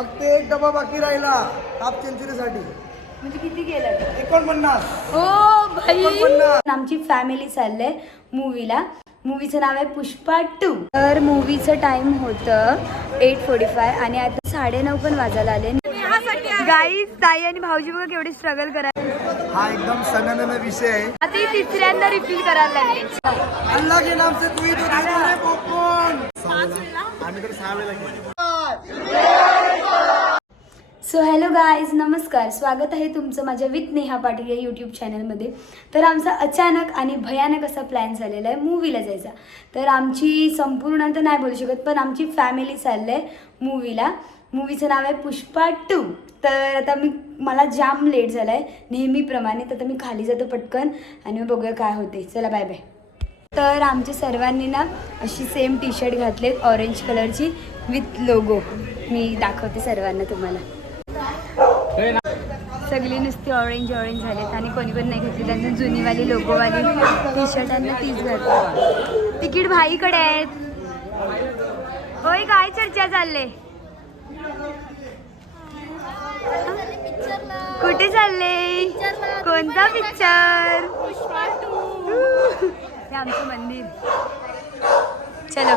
फक्त एक डबा बाकी राहिला हाफ सेंचुरीसाठी म्हणजे किती गेलं एकोणपन्नास. हो भाई. आमची फॅमिली चाललंय मूवीला मूवीचं नाव आहे पुष्पा टू. तर मूवीचं टाइम होतं एट फोर्टी फाय आणि आता साडेनऊ पण वाजायला आले. गाईज ताई आणि भाऊजी बघा केवढे स्ट्रगल करा हा एकदम सणानन विषय आहे. आता ही तिसऱ्यांदा रिफिल करायला लागले. अल्लाह के नाम से तू तो देना पॉपकॉर्न आम्ही तर सहा वेळेला गेलो सो हॅलो गाईज नमस्कार. स्वागत आहे तुमचं माझ्या विथ नेहा पाटील या यूट्यूब चॅनलमध्ये तर आमचा अचानक आणि भयानक असा प्लॅन झालेला आहे मूवीला जायचा. तर आमची संपूर्ण तर नाही बोलू शकत पण आमची फॅमिली चाललं आहे मूवीला मूवीचं नाव आहे पुष्पा टू तर आता मी मला जाम लेट झाला आहे नेहमीप्रमाणे तर आता मी खाली जातो पटकन आणि मग बघूया काय होते चला बाय बाय तर आमच्या सर्वांनी ना अशी सेम टी शर्ट घातले ऑरेंज कलरची विथ लोगो मी दाखवते सर्वांना तुम्हाला. सगळी नुसती ऑरेंज ऑरेंज झालेत आणि कोणी पण नाही घेतली. त्यांना जुनीवाली लोगोवाली टी शर्टांना तीच घातली. तिकीट भाईकडे आहेत. होय काय चर्चा चालले? कुठे चालले? कोणता पिक्चर हे आमचं मंदिर. चलो.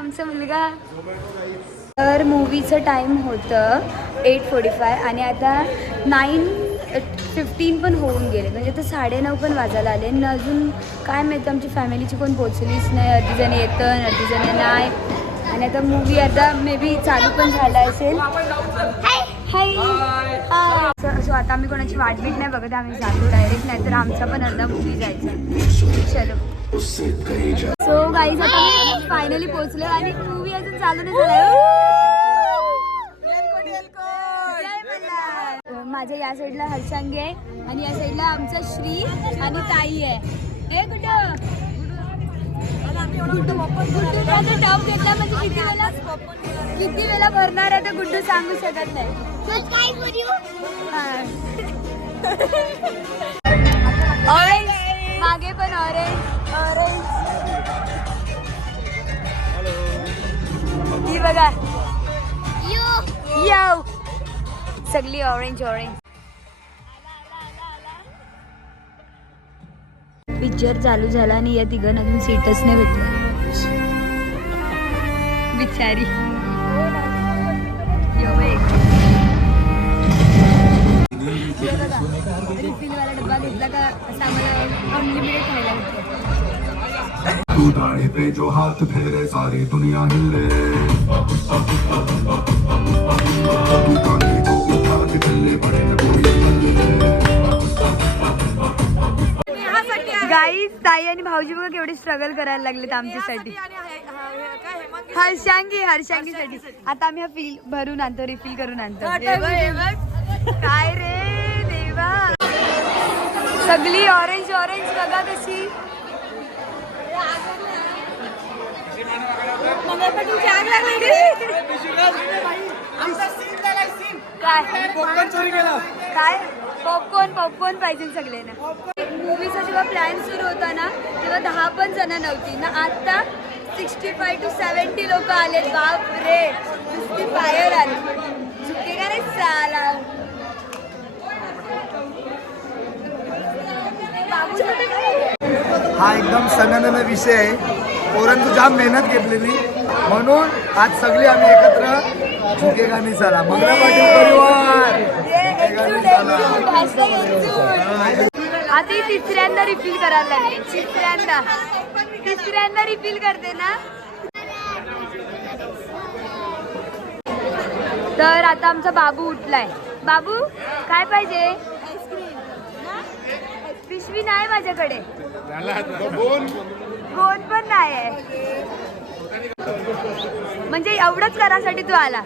आमचा मुलगा. तर मूवीचं टाईम होतं एट फोर्टी फाय आणि आता नाईन फिफ्टीन पण होऊन गेले. म्हणजे आता साडेनऊ पण वाजायला आले. आणि अजून काय माहिती आमची फॅमिलीची कोण पोचलीच नाही. अर्धी जण येतं अर्धी जण नाही. आणि आता मूवी आता मे बी चालू पण झाला असेल. हाय हाय सो आता आम्ही कोणाची वाटबीट नाही बघत. आम्ही जातो डायरेक्ट नाही तर आमचा पण अर्धा मूवी जायचा. चलो. सो गाईज आता मी फायनली पोहोचलो आणि मूवी अजून चालू नाही झालाय माझ्या या साईडला हर्षांगी आहे आणि या साईडला आमचा श्री आणि ताई आहे. हे कुठं? गुड्डू टॉप घेतला म्हणजे किती वेळा किती वेळा भरणार आहे तर गुड्डू सांगू शकत नाही. ऑरेंज मागे पण ऑरेंज ऑरेंज बघा. यो. सगळी ऑरेंज ऑरेंज पिक्चर चालू झाला आणि या तिघं अजून सीटच नाही भेटलं. बिचारी. रिफिलवाला डब्बा घेतला का? असं आम्हाला अनलिमिटेड खायला भेटतं तू दाढ़ी पे जो हाथ फेरे सारी दुनिया हिले। तू कांधे को उठा के चले बड़े न कोई गाईज ताई आणि भाऊजी बघा केवढे स्ट्रगल करायला लागलेत आमच्यासाठी. हर्षांगी हर्षांगीसाठी. आता आम्ही हा फील भरून आणतो रिफिल करून आणतो. काय रे देवा. सगळी ऑरेंज ऑरेंज बघा कशी काय? पॉपकॉर्न काय पॉपकॉर्न पॉपकॉर्न पाहिजे सगळ्यांना. मूवीचा जेव्हा प्लॅन सुरू होता ना तेव्हा दहा पण जण नव्हती. ना आता सिक्स्टी फाय टू सेवन्टी लोक आले बाप रे नुसती फायर आली. झुके का रे चाला बाबू हा एकदम सनन विषय आहे. पोरांची जाम मेहनत घेतलेली. म्हणून आज सगळी आम्ही एकत्र झुके गाणी चला. मंगळा पाटील परिवार. आता ही तिसऱ्यांदा रिफिल करायला लागली. तिसऱ्यांदा. तिसऱ्यांदा रिफिल करते ना? तर आता आमचा बाबू उठलाय. बाबू काय पाहिजे? पिशवी नाही माझ्याकडे. कोण पण नाही आहे. म्हणजे एवढंच करासाठी तू आला.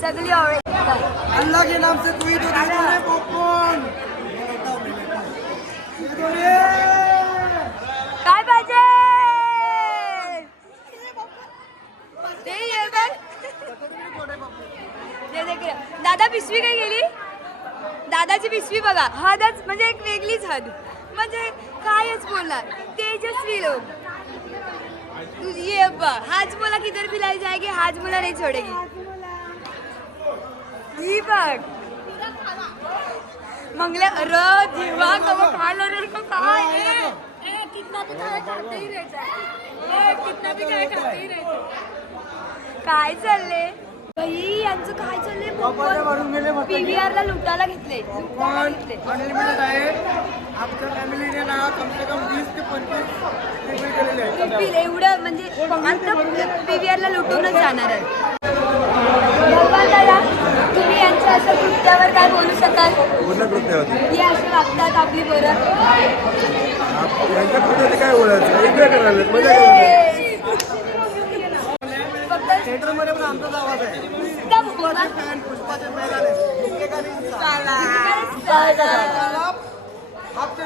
सगळी. आवडत के नाम से कोई तो पॉपकॉर्न काय पाहिजे? ये बघ. दादा पिशवी काय गेली तो रे बघा. हदच म्हणजे एक वेगळीच हद. म्हणजे कायच बोलणार. तेजस्वी लोक. तू ये बा हाच बोला किधर भी लाई जाएगी हाच बोला नहीं छोड़ेगी. ही बघ. मंगल्या अरे देवा कब खायला रे का काय आहे? कितना भी खाते ही रहता है। ए, कितना भी खाते ही रहता. काय चालले यांचं काय चाललंय? पीव्हीआर ला लुटायला घेतले लुटायला घेतले अनलिमिटेड आहे. आमच्या फॅमिलीने ना कम से कम वीस ते पंचवीस पेमेंट केलेले आहेत रिफिल एवढं म्हणजे आता पीव्हीआर ला लुटूनच जाणार आहे. तुम्ही यांच्या असं कृत्यावर काय बोलू शकाल? पूर्ण कृत्य होते हे असे वागतात आपली बरं. यांच्या कृत्याचे काय बोलायचं मजा करायला फक्त थिएटरमध्ये पण आमचाच आवाज आहे. पुष्पाचे आले. हाफ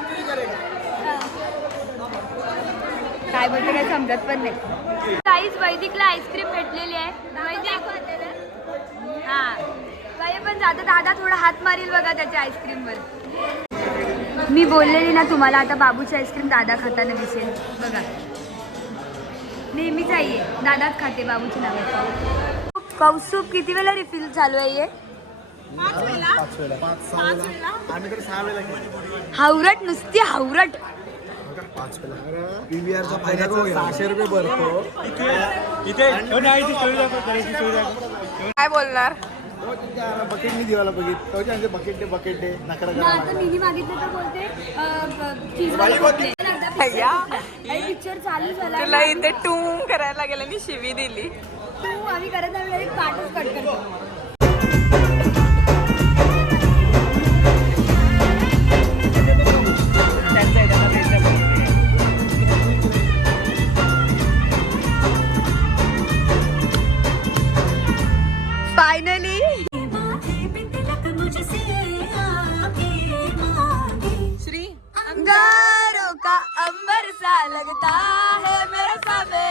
काय बोलते काय समजत पण नाही. काहीच वैदिकला आईस्क्रीम भेटलेली आहे. वैदिक हा. काही पण जाता दादा थोडा हात मारील बघा त्याच्या आईस्क्रीम वर. मी बोललेली ना तुम्हाला आता बाबूची आईस्क्रीम दादा खाताना दिसेल. बघा. नेहमीच आहे. दादाच खाते बाबूची नाव कौस्तुभ किती वेळा रिफिल चालू आहे हे? हावरट नुसती हावरट. भरतो. काय बोलणार? बकेटनी दिवाला बघित. बकेट बकेट मिनी मागितलं तर बोलते. पिक्चर चालू झाला तुला इथे टूम करायला गेलं आणि शिवी दिली. तू आम्ही करत एक पाठच कट करतो. फायनली लगता है मेरा सामने।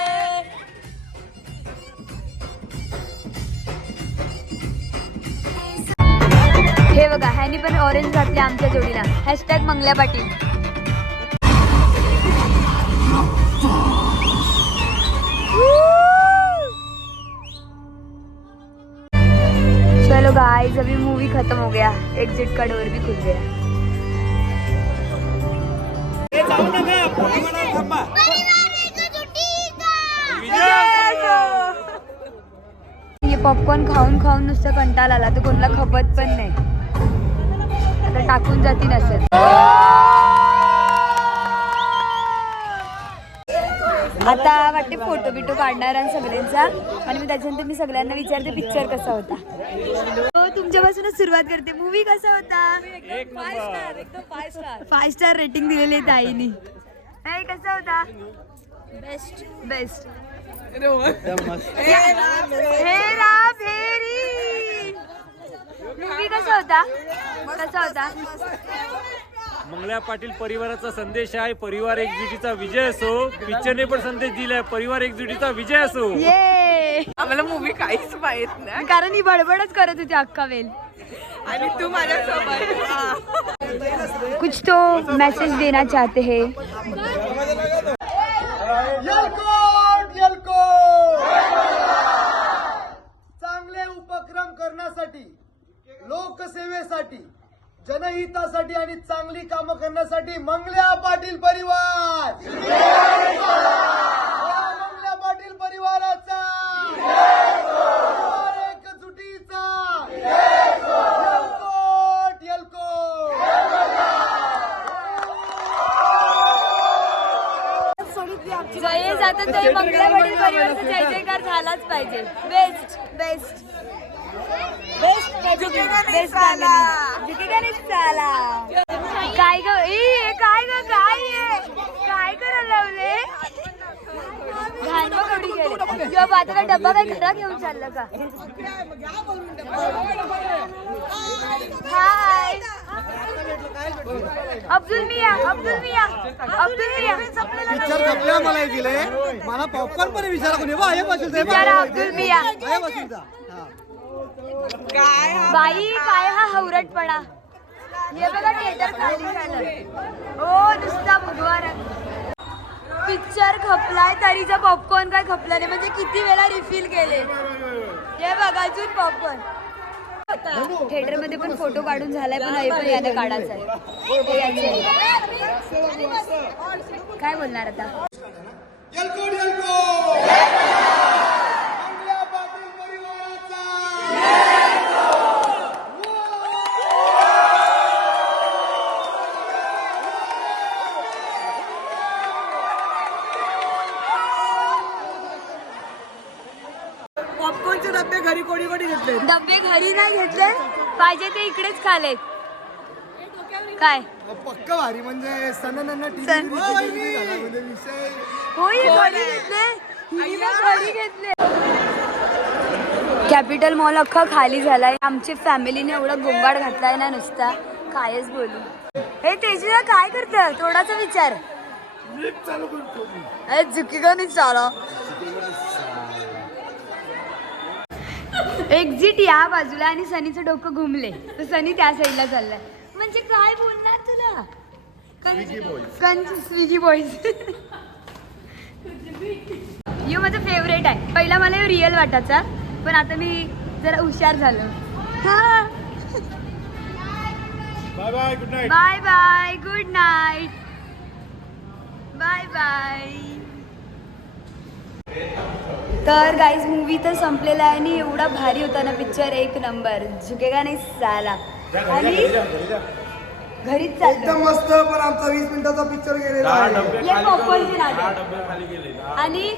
हे बघा ह्यानी पण ऑरेंज घातले आमच्या जोडीला. हॅशटॅग मंगल्या पाटील. चलो गाइस अभी मूवी खत्म हो गया. एग्जिट का डोर भी खुल गया. पॉपकॉर्न खाऊन खाऊन नुसतं कंटाळा आला. तर कोणाला खपत पण नाही. आता टाकून जाती नसेल आता वाटते फोटो बिटो काढणार आणि सगळ्यांचा. आणि मी त्याच्यानंतर मी सगळ्यांना विचारते पिक्चर कसा होता. हो तुमच्यापासूनच सुरुवात करते. मूवी कसा होता? फाय स्टार रेटिंग दिलेली आहे ताईनी. कसा होता? बेस्ट बेस्ट मूवी कसा होता कसा होता मंगल्या पाटील परिवाराचा संदेश आहे. परिवार एकजुटीचा विजय असो. पिक्चरने पण संदेश दिलाय. परिवार एकजुटीचा विजय असो. ये आम्हाला मूवी काहीच माहीत नाही. कारण ही बडबडच करत होती अक्का वेल आणि तू माझ्यासोबत. कुछ तो मैसेज देना चाहते हैं यलकोट यलकोट चांगले उपक्रम करण्यासाठी लोकसेवेसाठी जनहितासाठी आणि चांगली कामं करण्यासाठी मंगल्या पाटील परिवार या मंगल्या पाटील परिवाराचा परिवार एकजुटीचा यलकोट यलकोट जय जातं ते मंगला पाटील परिवारचा जय जयकार झालाच पाहिजे. बेस्ट बेस्ट बेस्ट बेस्ट झुकेगा नाही चाला काय ग ए हे काय ग काय आहे? काय करायला लावले घाण बघ एवढी गेली. किंवा बाजूला डब्बा काय घेऊन चाललं का? हाय अब्दुल मिया अब्दुल मिया अब्दुल मिया. पिक्चर कपल्या मला दिले. मला पॉपकॉर्न पण विचारा कोणी. बा हे बसून विचारा अब्दुल मिया. हे बसून काय बाई काय हा हवरटपणा हे बघा थिएटर खाली झालं. बुधवार पिक्चर खपलाय तरीचा पॉपकॉर्न काय खपला नाही. म्हणजे किती वेळा रिफिल केले? हे बघा अजून पॉपकॉर्न थिएटरमध्ये पण फोटो काढून झालाय पण हे पण याने काढायचा आहे. हे याचे आहे. काय बोलणार आता पॉपकॉर्नचे डबे घरी कोणी कोणी घेतले डबे घरी नाही घेतले पाहिजे ते इकडेच खाले. काय? पक्क भारी म्हणजे सणांना सण. विषय. होय घरी घेतले. हिने घरी घेतले. कॅपिटल मॉल अख्खा खाली झालाय. आमच्या फॅमिलीने एवढा गोंगाट घातलाय ना नुसता. कायच बोलू. हे तेजूला काय करत? थोडासा विचार. चालू करतो मी. अरे झुकी का नाही चाला. एक्झिट या बाजूला आणि सनीचं डोकं घुमले. तर सनी त्या साईडला चाललाय. म्हणजे काय बोलणार तुला? स्विगी बॉईज यो माझं फेवरेट आहे. पहिला मला रिअल वाटायचा पण आता मी जरा हुशार झालो. Bye bye good night bye bye good night bye bye तर गाईज मूवी तर संपलेला आहे आणि एवढा भारी होता ना पिक्चर एक नंबर झुकेगा नाही साला. आणि घरीच चाललो एकदम मस्त पण आमचा वीस मिनिटाचा पिक्चर गेलेला आहे. ये पॉपकॉर्नचे नाटक आणि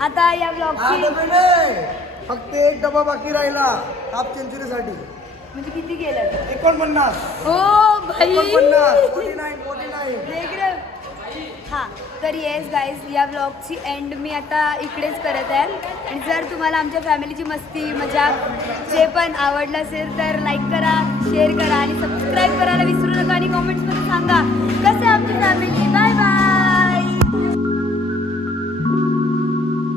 आता या हा ब्लॉगची डबे नाही. फक्त एक डबा बाकी राहिला हाफ सेंचुरीसाठी म्हणजे किती गेलं? एकोणपन्नास. हो भाई. एकोणपन्नास फोर्टी नाईन फोर्टी नाईन वेगळं हां तर येस गाईज या ब्लॉगची एंड मी आता इकडेच करत आहे. आणि जर तुम्हाला आमच्या फॅमिलीची मस्ती मजा जे पण आवडलं असेल तर लाईक करा शेअर करा आणि सबस्क्राईब करायला विसरू नका आणि कॉमेंट्समध्ये सांगा कसं